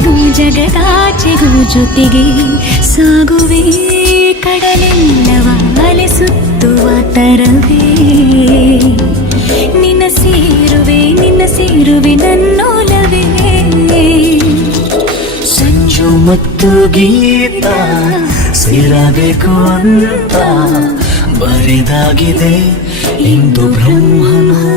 ಆಚೆಗೂ ಜಗದಾಚೆಗೂ ಜೊತೆಗೆ ಸಾಗುವೆ ಕಡಲೆಲ್ಲವ ಅಲೆಸುತ್ತುವ ತರವೇ ನಿನ್ನ ಸೇರುವೆ ನನ್ನೋಲವೇ ಸಂಜು ಮತ್ತು ಗೀತ ಸೇರಬೇಕು ಅಂತ ಬರೆದಾಗಿದೆ ಇಂದು ಬ್ರಹ್ಮನು